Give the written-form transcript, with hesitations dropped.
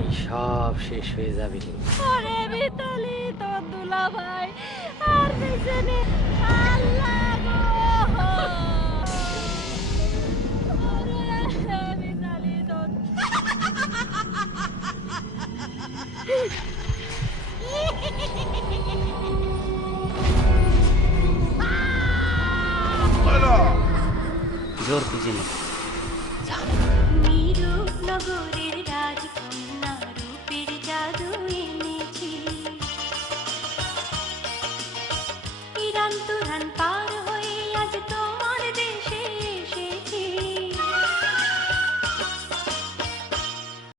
এই সব শেষ হয়ে যাবে কিন্তু। ওরে মিতালি তোর দুলা ভাই আর বেঁচে নেই। আল্লাহ গো! ওরে মিতালি তোর জোর খুঁজে নে। নীরব নগরে